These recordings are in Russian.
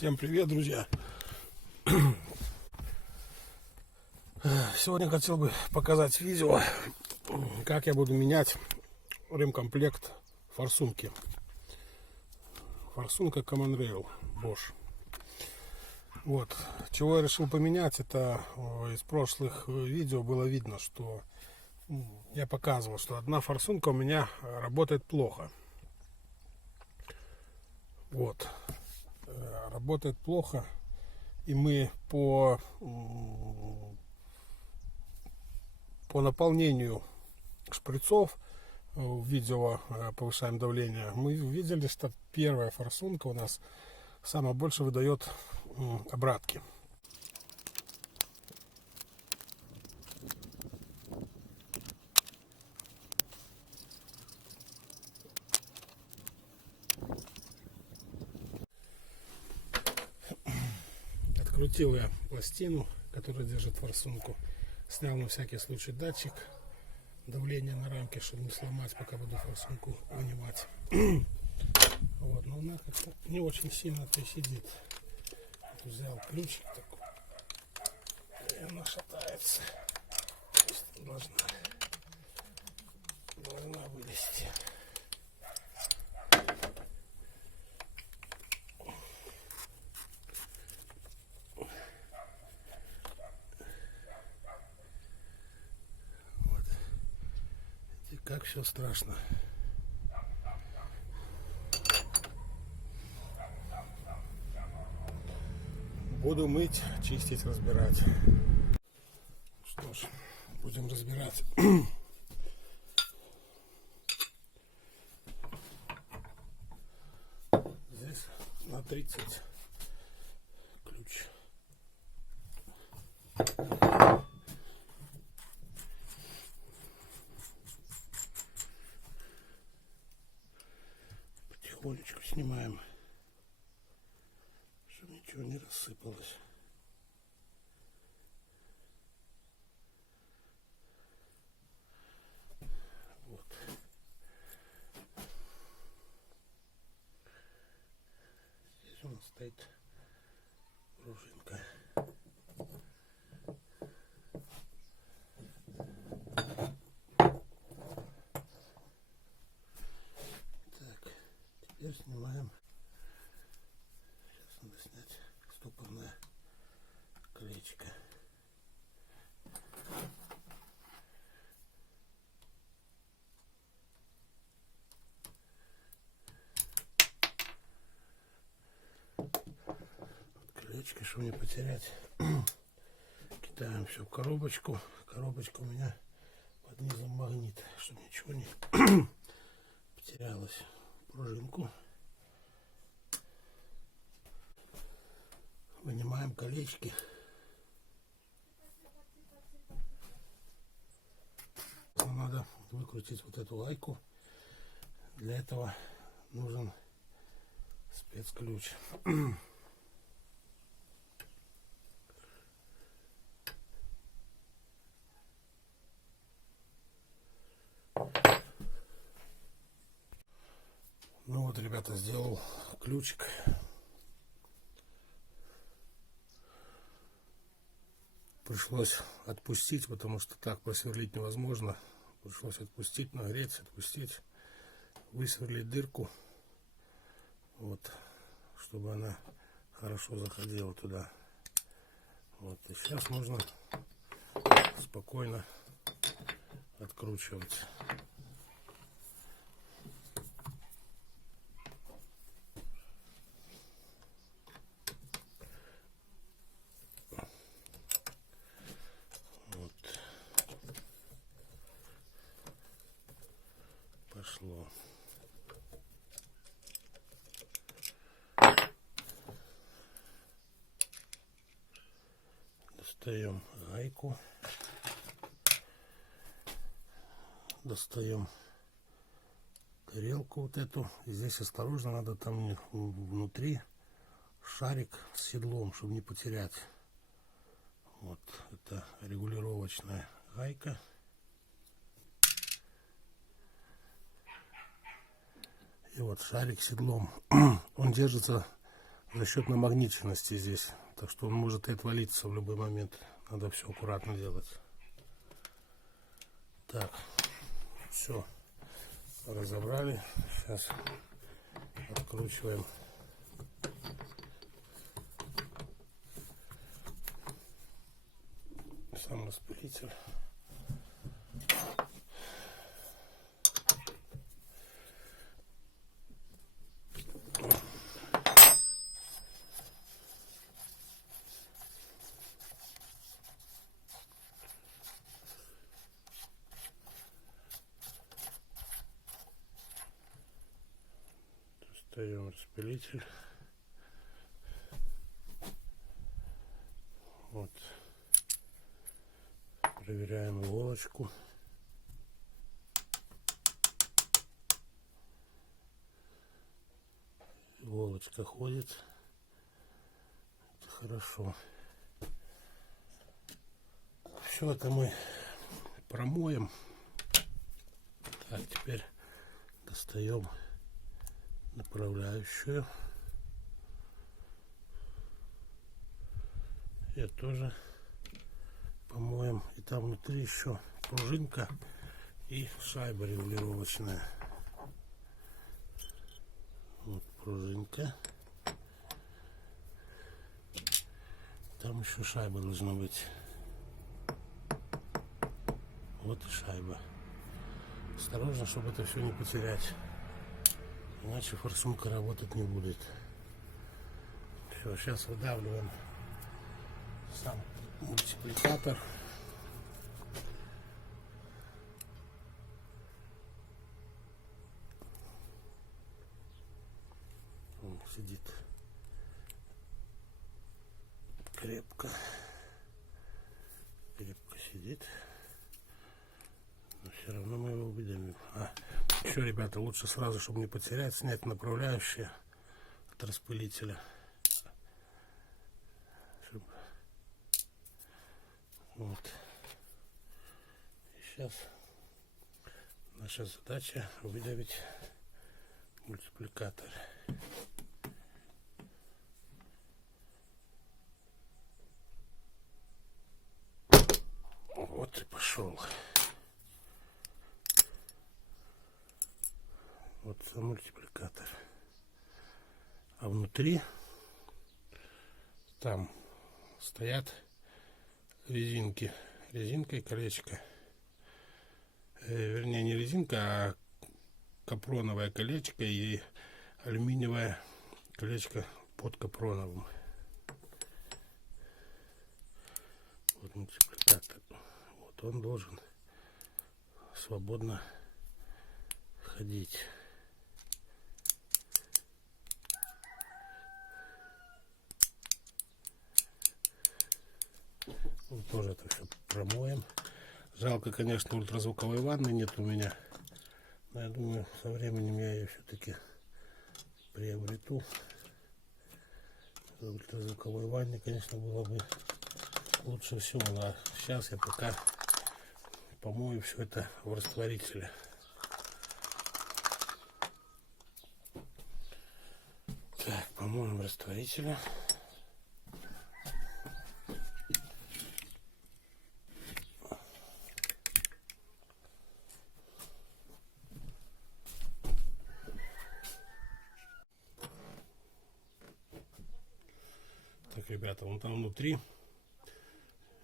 Всем привет, друзья! Сегодня хотел бы показать видео, как я буду менять ремкомплект форсунки. Форсунка Common Rail Bosch. Вот. Чего я решил поменять, это из прошлых видео было видно, что я показывал, что одна форсунка у меня работает плохо. Вот. Работает плохо, и мы по наполнению шприцов в видео повышаем давление. Мы видели, что первая форсунка у нас самое больше выдает обратки. Открутил я пластину, которая держит форсунку. Снял на всякий случай датчик давления на рамке, чтобы не сломать, пока буду форсунку вынимать. Вот, но она как-то не очень сильно-то сидит. Вот взял ключик такой, и она шатается. То есть должна вылезти. Как все страшно. Буду мыть, чистить, разбирать. Что ж, будем разбирать. Здесь на 30 ключ. Потихонечку снимаем, чтобы ничего не рассыпалось. Вот. Здесь у нас стоит пружинка. Так, теперь снимаем. Сейчас надо снять стопорное колечко. Колечко, чтобы не потерять. Кидаем все в коробочку. Коробочка у меня под низом магнит, чтобы ничего не потерялось. Пружинку. Вынимаем колечки. Надо выкрутить вот эту гайку. Для этого нужен спецключ. Ну вот, ребята, сделал ключик. Пришлось отпустить, потому что так просверлить невозможно. Пришлось отпустить, нагреть, отпустить, высверлить дырку, вот, чтобы она хорошо заходила туда. Вот, и сейчас можно спокойно откручивать. Пошло. Достаем гайку. Достаем тарелку вот эту. И здесь осторожно надо, там внутри шарик с седлом, чтобы не потерять. Вот это регулировочная гайка. И вот шарик седлом. Он держится за счет намагниченности здесь. Так что он может и отвалиться в любой момент. Надо все аккуратно делать. Так, все разобрали. Сейчас откручиваем. Сам распылитель. Достаем распылитель. Вот. Проверяем иголочку. Иголочка ходит. Это хорошо. Все это мы промоем. Так, теперь достаем направляющую. Я тоже помоем. И там внутри еще пружинка и шайба регулировочная. Вот пружинка. Там еще шайба должна быть. Вот и шайба. Осторожно, чтобы это все не потерять. Иначе форсунка работать не будет. Все, сейчас выдавливаем сам мультипликатор. Он сидит крепко. Крепко сидит. Но все равно мы его выдавим. Еще, ребята, лучше сразу, чтобы не потерять, снять направляющие от распылителя. Вот. И сейчас наша задача выдавить мультипликатор. Вот и пошел. Вот сам мультипликатор. А внутри там стоят резинки. Резинка и колечко. Вернее, не резинка, а капроновое колечко и алюминиевое колечко под капроновым. Вот мультипликатор. Вот он должен свободно ходить. Вот тоже это все промоем. Жалко, конечно, ультразвуковой ванны нет у меня. Но я думаю, со временем я ее все-таки приобрету. В ультразвуковой ванне, конечно, было бы лучше всего. А сейчас я пока помою все это в растворителе. Так, помоем в растворителе. Так, ребята, вон там внутри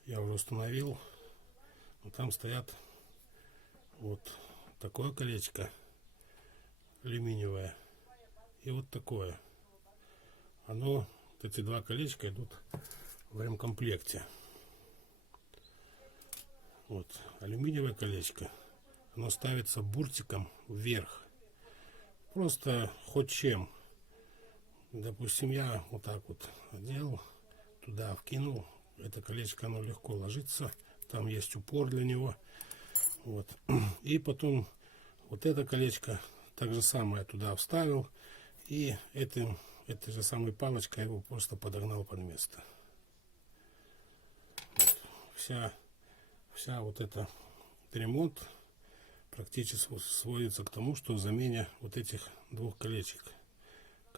я уже установил. Вот там стоят вот такое колечко алюминиевое и вот такое. Оно, вот эти два колечка идут в ремкомплекте. Вот алюминиевое колечко, оно ставится буртиком вверх. Просто хоть чем. Допустим, я вот так вот одел, туда вкинул. Это колечко, оно легко ложится. Там есть упор для него. Вот. И потом вот это колечко так же самое туда вставил. И этой же самой палочкой его просто подогнал под место. Вот. Вся вот эта ремонт практически сводится к тому, что замене вот этих двух колечек,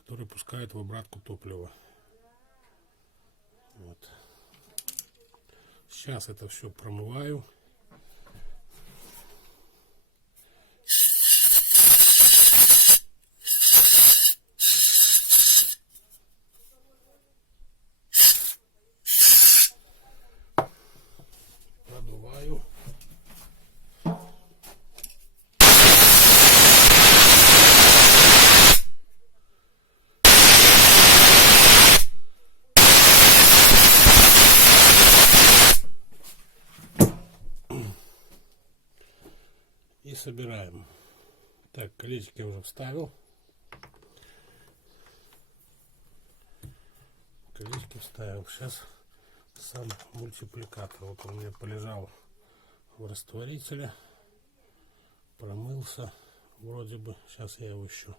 который пускает в обратку топлива. Вот. Сейчас это все промываю. Продуваю. И собираем. Так, колечки я уже вставил. Колечки вставил. Сейчас сам мультипликатор. Вот он у меня полежал в растворителе. Промылся. Вроде бы. Сейчас я его еще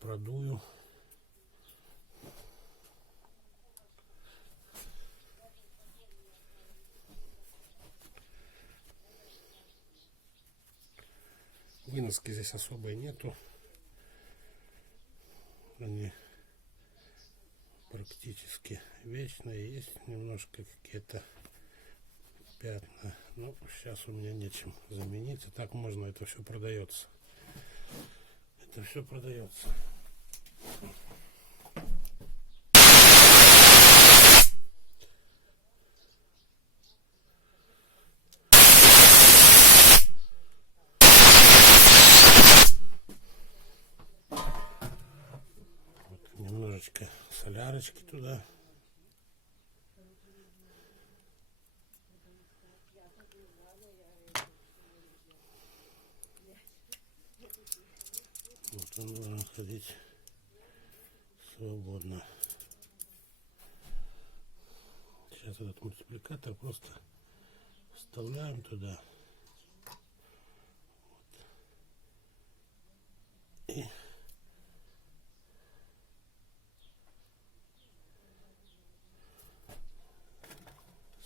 продую. Выноски здесь особой нету. Они практически вечные. Есть немножко какие-то пятна. Но сейчас у меня нечем заменить. И так можно, это все продается. Это все продается. Немножечко солярочки туда. Вот он должен ходить свободно. Сейчас этот мультипликатор просто вставляем туда. Вот. И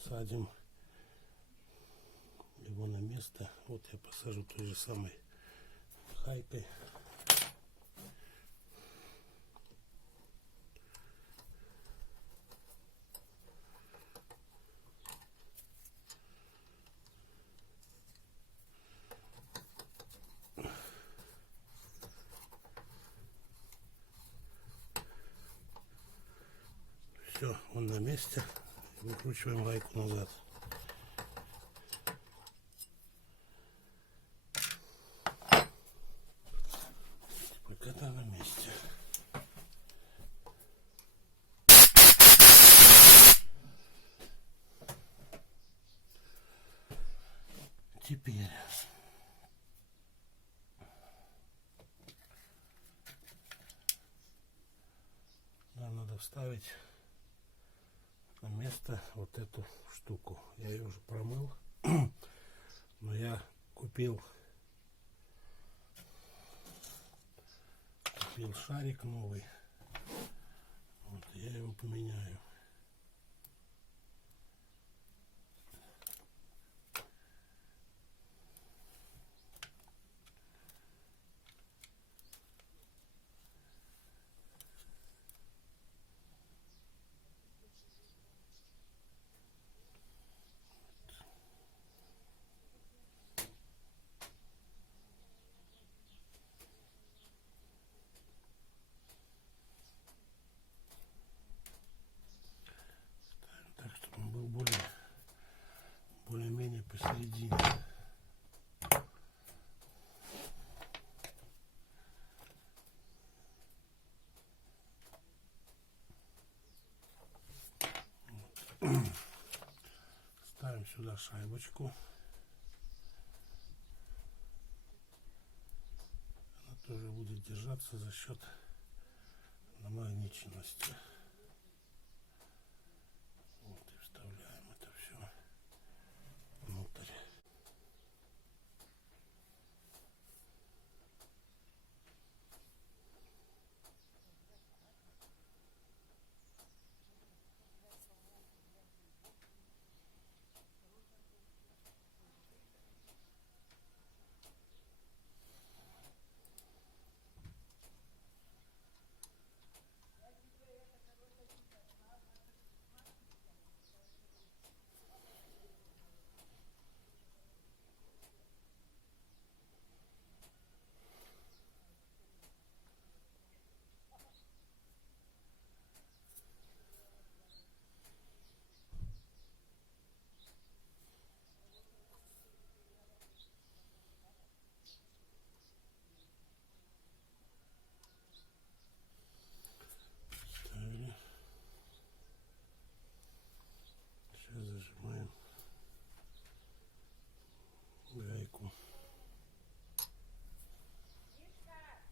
садим его на место. Вот я посажу той же самой хайкой. Все, он на месте. Выкручиваем гайку назад. Мультипликатор на месте. Теперь нам надо вставить на место вот эту штуку. Я ее уже промыл, но я купил шарик новый. Вот, я его поменяю. Так, чтобы он был более-менее посередине. Ставим сюда шайбочку. Она тоже будет держаться за счет намагниченности. Вот и вставляем это все внутрь.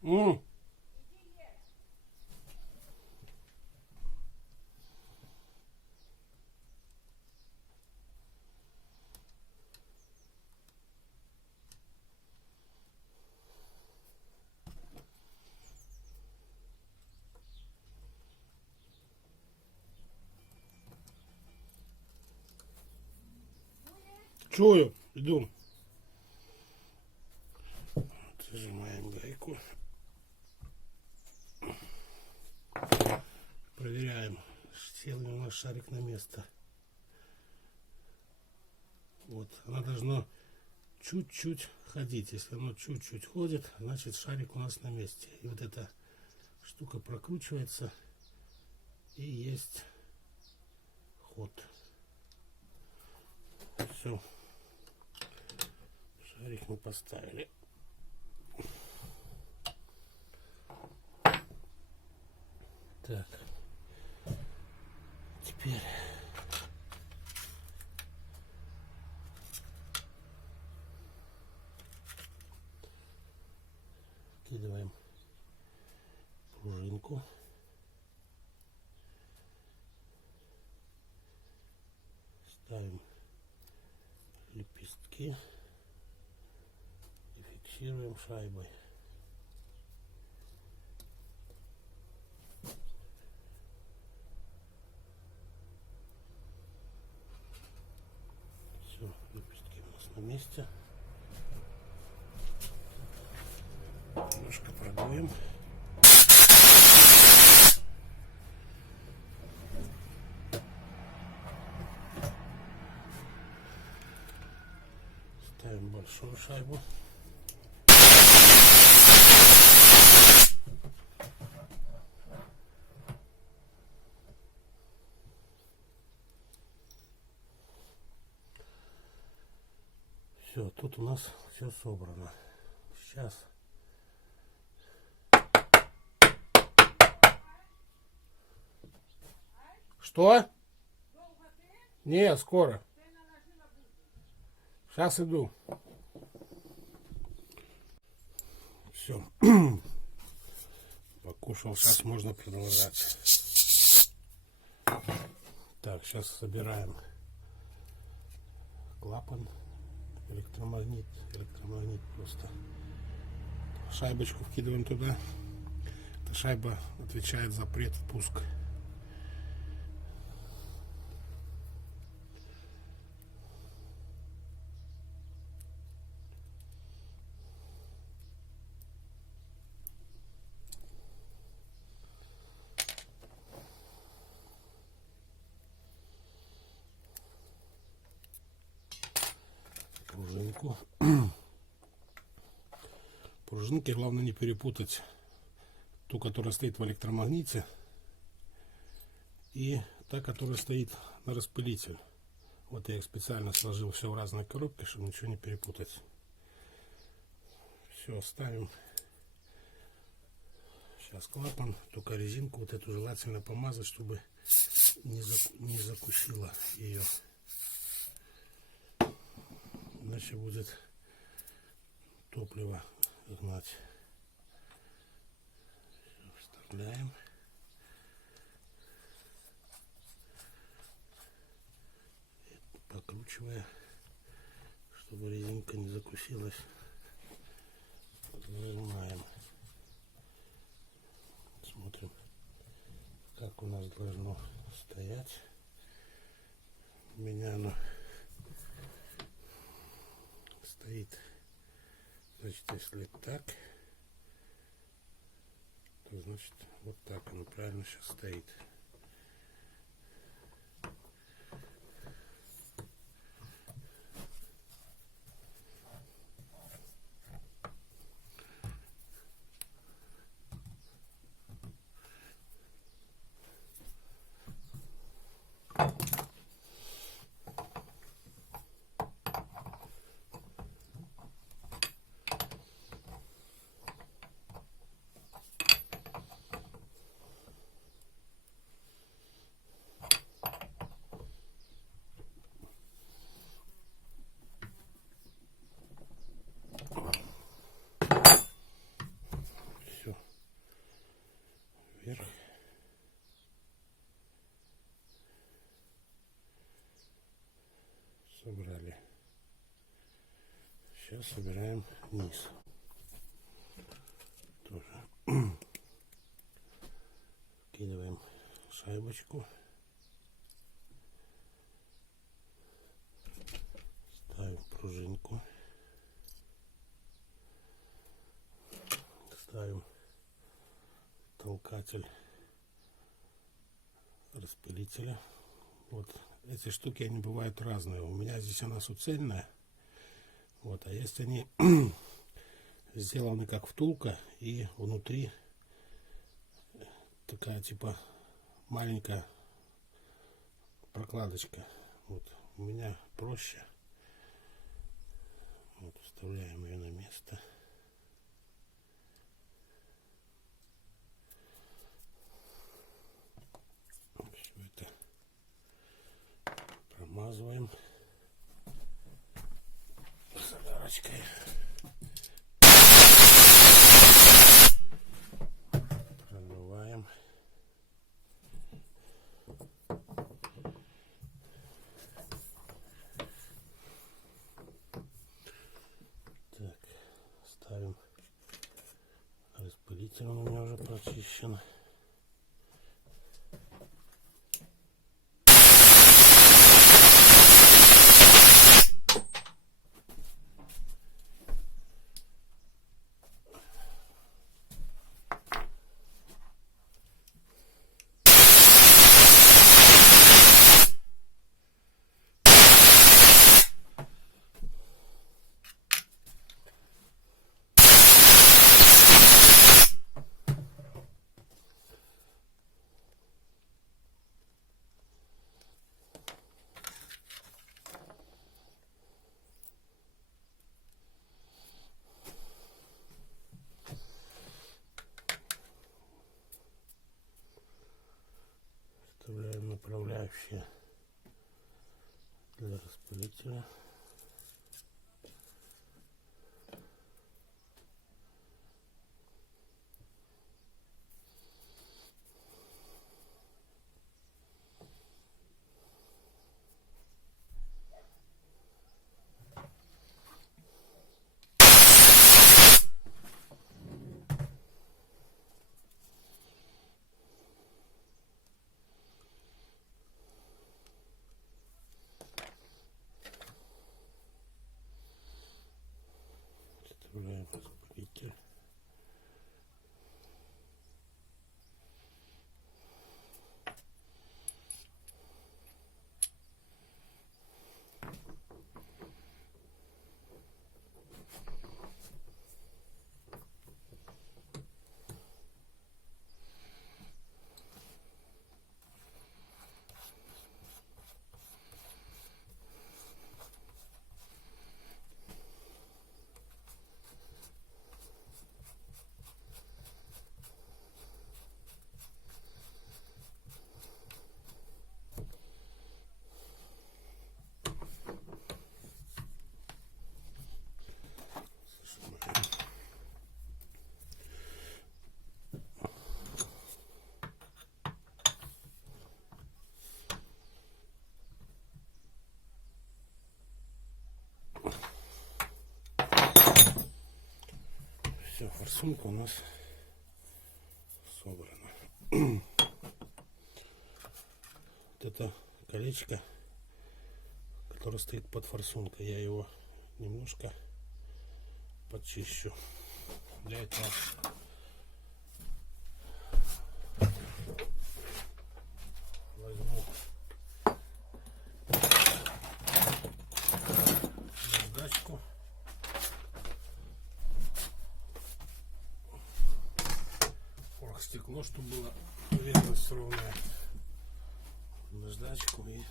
М. Чую, иду. Зажимаем гайку. Проверяем, сел ли у нас шарик на место. Вот, она должна чуть-чуть ходить. Если оно чуть-чуть ходит, значит шарик у нас на месте. И вот эта штука прокручивается, и есть ход. Все. Шарик мы поставили. Так. Теперь вкидываем пружинку. Ставим лепестки и фиксируем шайбой. Все, лепестки у нас на месте. Немножко продуем. Ставим большую шайбу. Все, тут у нас все собрано. Сейчас что? Не, скоро. Сейчас иду. Все. Покушал, сейчас можно продолжать. Так, сейчас собираем клапан, электромагнит просто. Шайбочку вкидываем туда. Эта шайба отвечает за предвпуск. Пружинку. Пружинки главное не перепутать ту, которая стоит в электромагните, и та, которая стоит на распылитель. Вот я их специально сложил все в разные коробки, чтобы ничего не перепутать. Все, ставим. Сейчас клапан, только резинку вот эту желательно помазать, чтобы не закусила ее. Иначе будет топливо гнать. Вставляем. Покручивая, чтобы резинка не закусилась. Зажимаем. Смотрим, как у нас должно стоять. У меня оно стоит, значит, если так, то значит вот так оно правильно сейчас стоит. собрали. Сейчас собираем низ. Тоже вкидываем шайбочку. Ставим пружинку. Ставим толкатель распылителя. Вот эти штуки, они бывают разные. У меня здесь она суцельная. Вот, а есть они сделаны как втулка, и внутри такая типа маленькая прокладочка. Вот у меня проще. Вот, вставляем ее на место. Все это промазываем солярочкой. Продуваем. Так, ставим распылитель, он у меня уже прочищен. Вставляем направляющие для распылителя. Вставляем распылитель. Все, форсунка у нас собрана. Вот это колечко, которое стоит под форсункой, я его немножко почищу. Для этого возьму наждачку. Стекло, чтобы было поверхность ровная. Наждачку и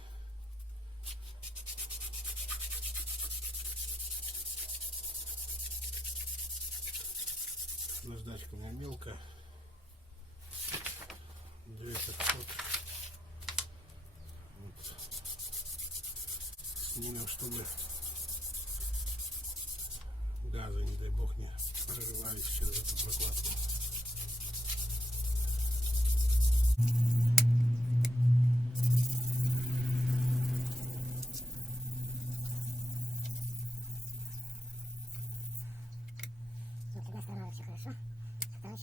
наждачка у меня мелкая. 2500. Вот. Снимем, чтобы газы, не дай бог, не прорывались через эту прокладку.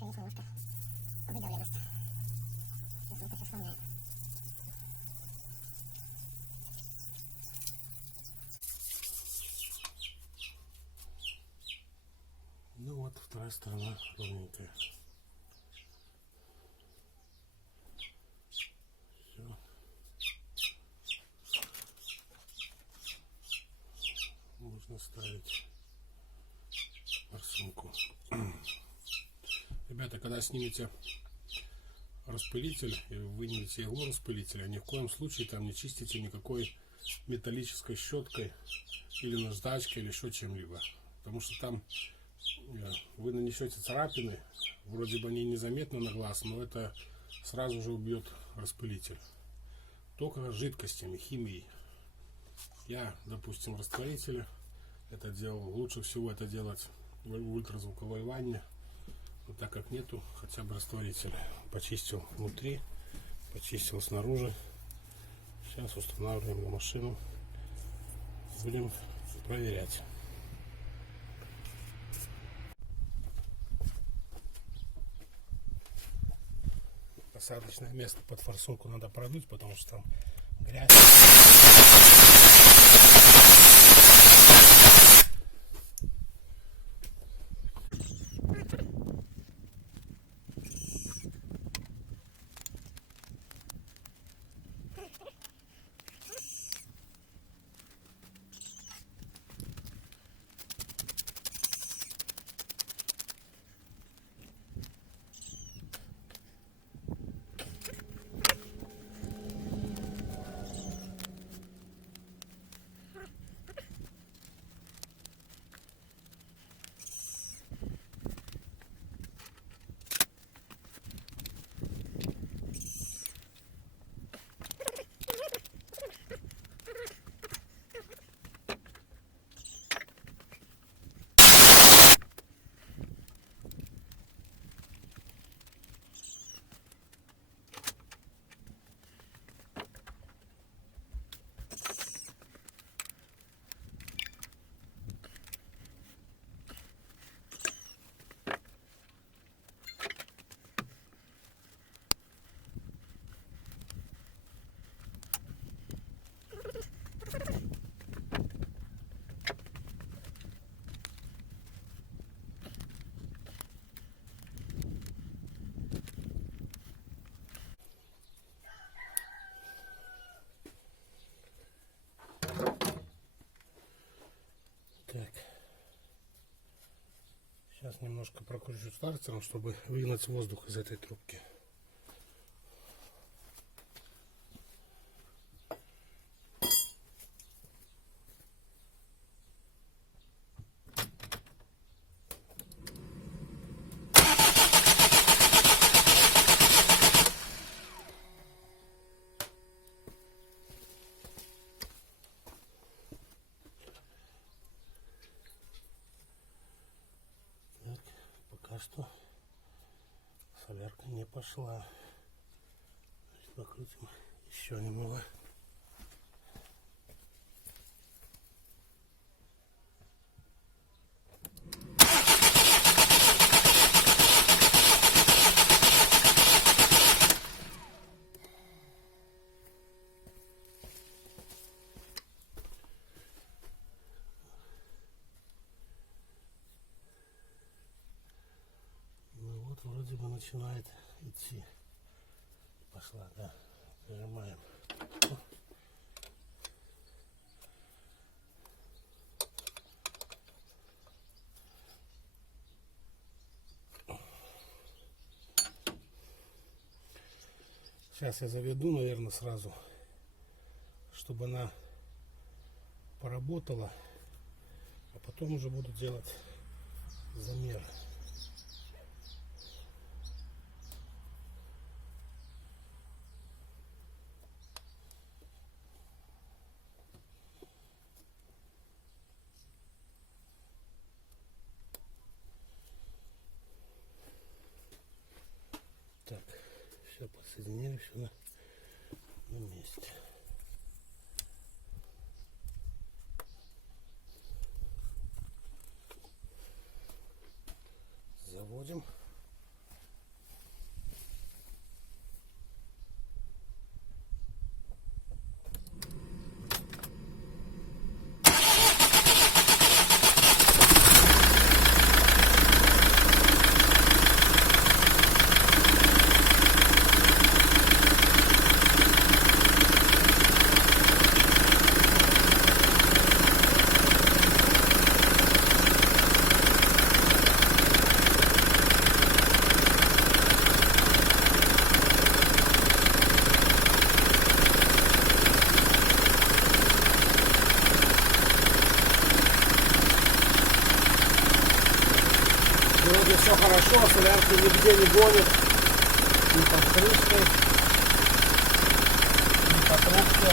еще есть немножко выдавленность. Сейчас мы это все вспоминаем. Ну вот, вторая сторона ровненькая. Все. Можно ставить форсунку. Ребята, когда снимете распылитель и вынете иглу распылителя, ни в коем случае там не чистите никакой металлической щеткой или наждачкой или еще чем-либо, потому что там вы нанесете царапины, вроде бы они незаметны на глаз, но это сразу же убьет распылитель. Только жидкостями, химией. Я, допустим, в растворителе это делал. Лучше всего это делать в ультразвуковой ванне. Но так как нету хотя бы растворителя. Почистил внутри, почистил снаружи. Сейчас устанавливаем на машину. Будем проверять. Посадочное место под форсунку надо продуть, потому что там грязь. Так. Сейчас немножко прокручу стартером, чтобы выгнать воздух из этой трубки. Пока что солярка не пошла. Покрутим еще немного. Вроде бы начинает идти. Пошла, да. Зажимаем. Сейчас я заведу, наверное, сразу, чтобы она поработала, а потом уже буду делать замер. Так, все подсоединили, все на месте. Заводим. вроде все хорошо, солярки нигде не гонит, ни под крышкой, ни по трубке.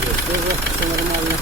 Здесь тоже все нормально.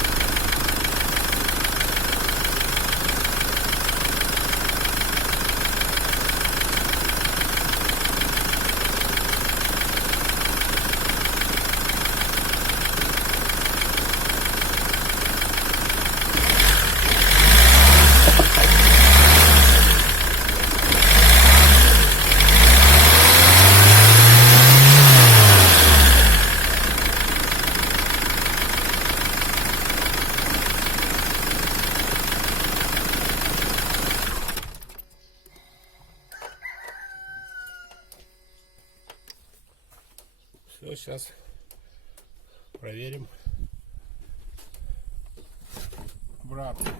Все, сейчас проверим обратно.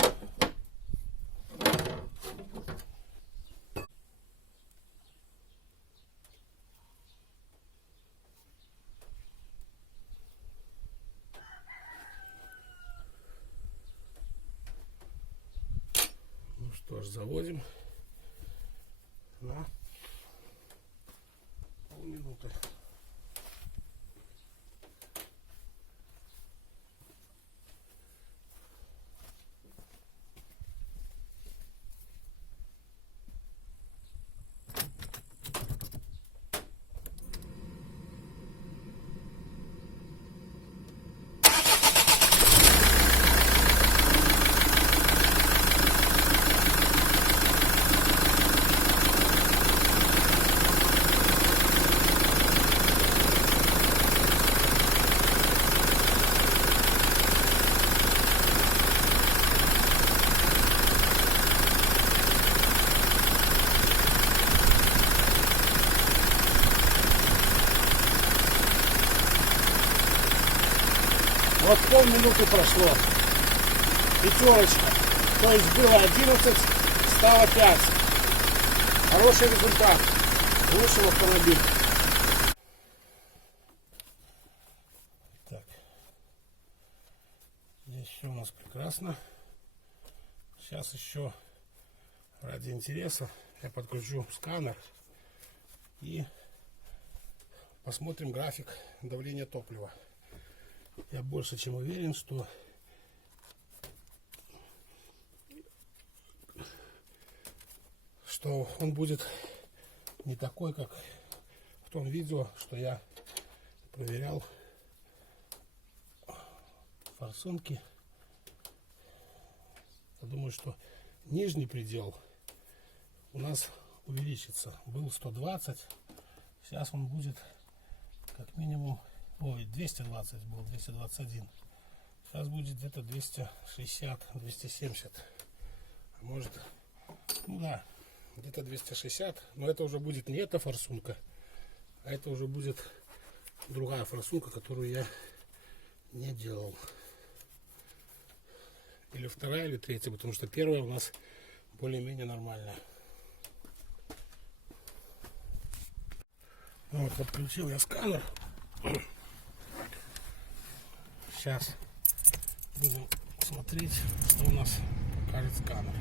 Ну что ж, заводим на полминуты. Вот полминуты прошло. Пятерочка. То есть было 11, стало 5. Хороший результат. Вышел автомобиль. Так. Здесь все у нас прекрасно. Сейчас еще ради интереса я подключу сканер и посмотрим график давления топлива. Я больше чем уверен, что он будет не такой, как в том видео, что я проверял форсунки. Я думаю, что нижний предел у нас увеличится. Был 120, сейчас он будет как минимум, ой, 220 был, 221. Сейчас будет где-то 260, 270. Может, ну да, где-то 260. Но это уже будет не эта форсунка, а это уже будет другая форсунка, которую я не делал. Или вторая, или третья, потому что первая у нас более-менее нормальная. Вот, подключил я сканер. Сейчас будем смотреть, что у нас покажет сканер.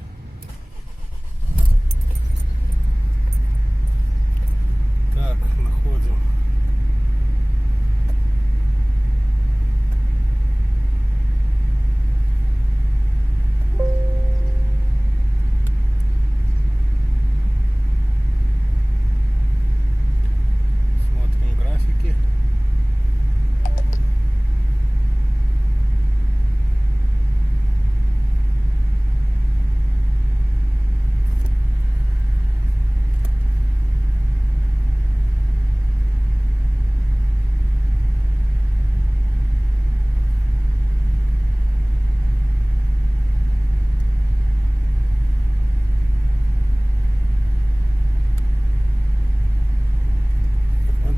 Так, находим. Смотрим графики.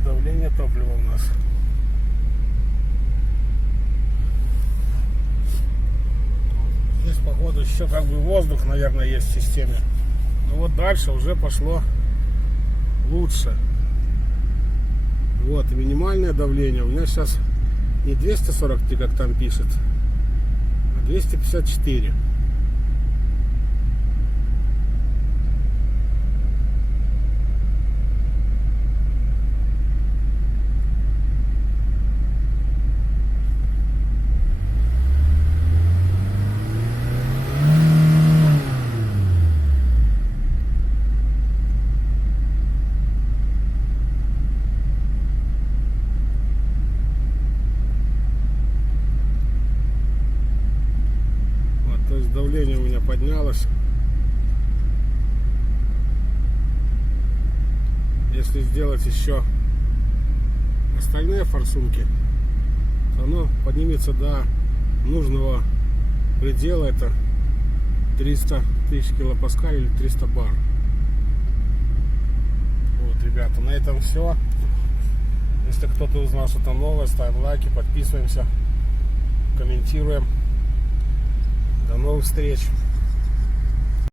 Давление топлива у нас. Здесь походу еще как бы воздух, наверное, есть в системе. Но вот дальше уже пошло лучше. Вот, и минимальное давление у меня сейчас не 243, как там пишет, а 254. То есть давление у меня поднялось. Если сделать еще остальные форсунки, то оно поднимется до нужного предела. Это 300 тысяч килопаскалей или 300 бар. Вот, ребята, на этом все. Если кто-то узнал что-то новое, ставим лайки, подписываемся, комментируем. До новых встреч!